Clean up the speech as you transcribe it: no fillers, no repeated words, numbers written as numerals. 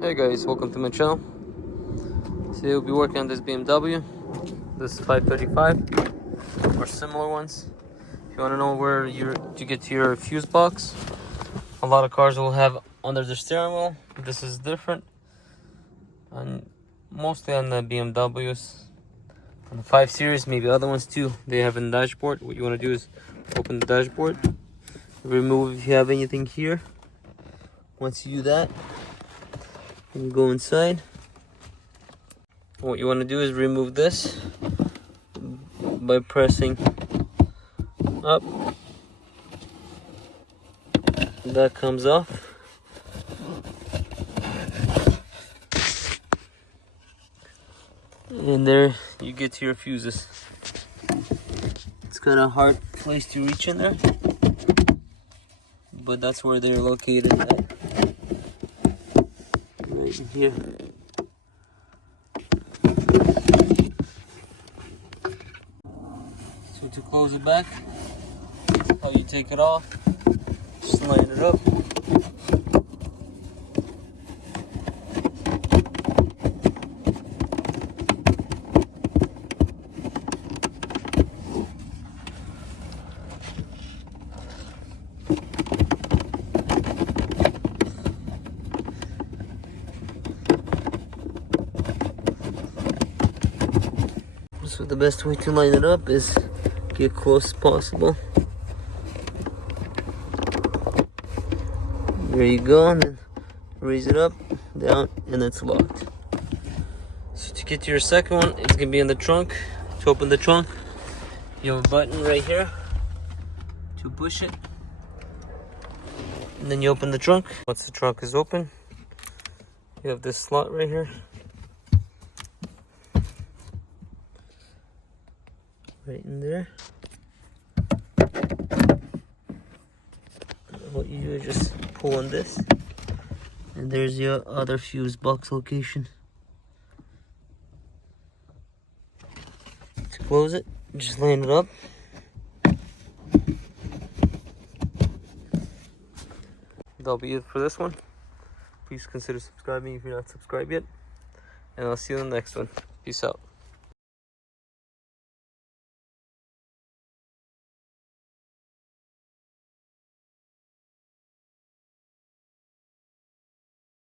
Hey guys, welcome to my channel. Today we'll be working on this BMW. This 535 or similar ones. If you want to know where you get to your fuse box, a lot of cars will have under the steering wheel. This is different, and mostly on the BMWs. On the 5 Series, maybe other ones too, they have a dashboard. What you want to do is open the dashboard, remove if you have anything here. Once you do that, you go inside. What you want to do is remove this by pressing up. That comes off. And there you get to your fuses. It's kind of hard place to reach in there, but that's where they're located at. Right in here. So to close it back, how you take it off, just line it up. So the best way to line it up is get close as possible. There you go, and then raise it up, down, and it's locked. So to get to your second one, it's gonna be in the trunk. To open the trunk, you have a button right here to push it, and then you open the trunk. Once the trunk is open, you have this slot right here. Right in there. What you do is just pull on this, and there's your other fuse box location. To close it, just line it up. That'll be it for this one. Please consider subscribing if you're not subscribed yet, and I'll see you in the next one. Peace out.